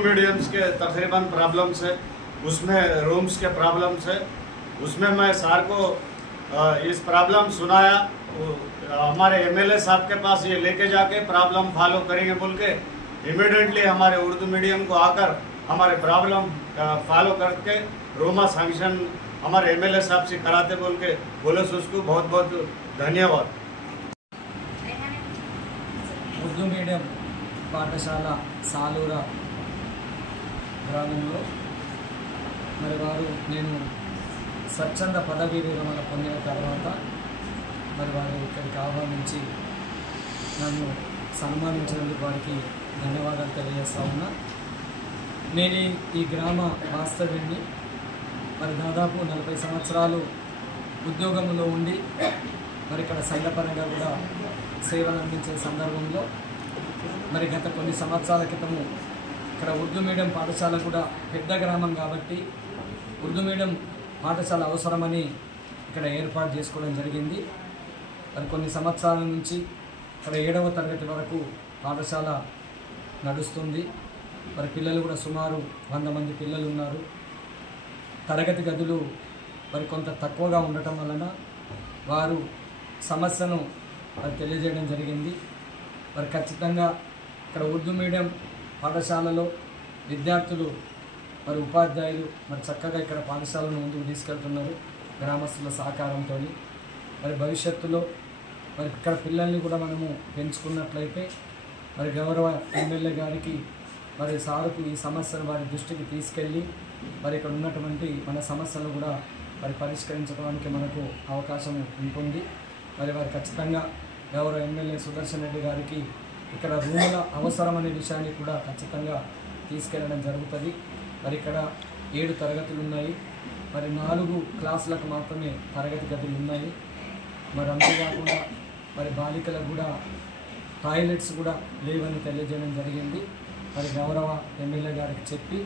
Mediums के तकरीबन problems है, उसमें रूम्स के प्रॉब्लम्स है। उसमें मैं सर को इस प्रॉब्लम सुनाया, हमारे एमएलए साहब के पास ये लेके जाके प्रॉब्लम फॉलो करेंगे बोल के इमीडिएटली हमारे उर्दू मीडियम को आकर हमारे प्रॉब्लम फॉलो करके रोमा सैंक्शन हमारे एमएलए साहब से कराते बोल के बोले। उसको बहुत बहुत धन्यवाद। ఉర్దూ మీడియం పాఠశాల సాలూర గ్రామంలో మరి వారు నేను స్వచ్ఛంద పదవీ విరమణ పొందిన తర్వాత మరి వారు ఇక్కడికి ఆహ్వానించి నన్ను సన్మానించినందుకు వారికి ధన్యవాదాలు తెలియజేస్తా ఉన్నా। నేను ఈ గ్రామ వాస్తవ్యుడిని, మరి దాదాపు 40 సంవత్సరాలు ఉద్యోగంలో ఉండి మరి ఇక్కడ సంఘపరంగా కూడా సేవలు అందించే సందర్భంలో మరి గత కొన్ని సంవత్సరాల క్రితము ఇక్కడ ఉర్దూ మీడియం పాఠశాల కూడా పెద్ద గ్రామం కాబట్టి ఉర్దూ మీడియం పాఠశాల అవసరమని ఇక్కడ ఏర్పాటు చేసుకోవడం జరిగింది। మరి కొన్ని సంవత్సరాల నుంచి ఇక్కడ 7వ తరగతి వరకు పాఠశాల నడుస్తుంది। మరి పిల్లలు కూడా సుమారు 100 మంది పిల్లలు ఉన్నారు। తరగతి గదులు మరి కొంత తక్కువగా ఉండటం వలన వారు సమస్యను మరి తెలియజేయడం జరిగింది। మరి ఖచ్చితంగా ఇక్కడ ఉర్దూ మీడియం పాఠశాలలో విద్యార్థులు మరి ఉపాధ్యాయులు మరి చక్కగా ఇక్కడ పాఠశాలను ముందుకు తీసుకెళ్తున్నారు గ్రామస్తుల సహకారంతో। మరి భవిష్యత్తులో మరి ఇక్కడ పిల్లల్ని కూడా మనము పెంచుకున్నట్లయితే మరి గౌరవ ఎమ్మెల్యే గారికి మరి సారుకు ఈ సమస్యను వారి దృష్టికి తీసుకెళ్ళి మరి ఇక్కడ ఉన్నటువంటి మన సమస్యలను కూడా మరి పరిష్కరించడానికి మనకు అవకాశం ఉంటుంది। మరి వారు ఖచ్చితంగా గౌరవ ఎమ్మెల్యే సుదర్శన్ రెడ్డి గారికి ఇక్కడ రూముల అవసరం అనే విషయాన్ని కూడా ఖచ్చితంగా తీసుకెళ్ళడం జరుగుతుంది। మరి ఇక్కడ 7 తరగతులు ఉన్నాయి, మరి 4 క్లాసులకు మాత్రమే తరగతి గదులు ఉన్నాయి। మరి అంతేకాకుండా మరి బాలికలకు కూడా టాయిలెట్స్ కూడా లేవని తెలియజేయడం జరిగింది। మరి గౌరవ ఎమ్మెల్యే గారికి చెప్పి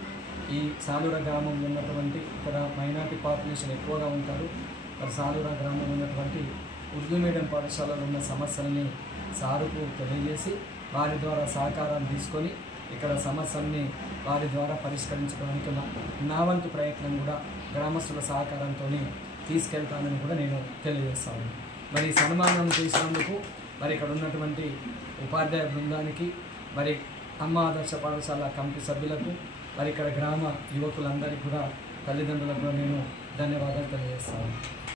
ఈ సాలూర గ్రామంలో ఉన్నటువంటి ఇక్కడ మైనారిటీ పాపులేషన్ ఎక్కువగా ఉంటారు। మరి సాలూర గ్రామంలో ఉన్నటువంటి ఉర్దూ మీడియం పాఠశాలలో ఉన్న సమస్యలని సారుకు తెలియజేసి వారి ద్వారా సహకారాన్ని తీసుకొని ఇక్కడ సమస్యల్ని వారి ద్వారా పరిష్కరించడానికి నా వంతు ప్రయత్నం కూడా గ్రామస్తుల సహకారంతో తీసుకెళ్తానని కూడా నేను తెలియజేస్తాను। మరి సన్మానం చేసినందుకు మరి ఇక్కడ ఉన్నటువంటి ఉపాధ్యాయ బృందానికి, మరి అమ్మ ఆదర్శ పాఠశాల కమిటీ సభ్యులకు, మరి ఇక్కడ గ్రామ యువకులందరికీ కూడా తల్లిదండ్రులకు కూడా నేను ధన్యవాదాలు తెలియజేస్తాను।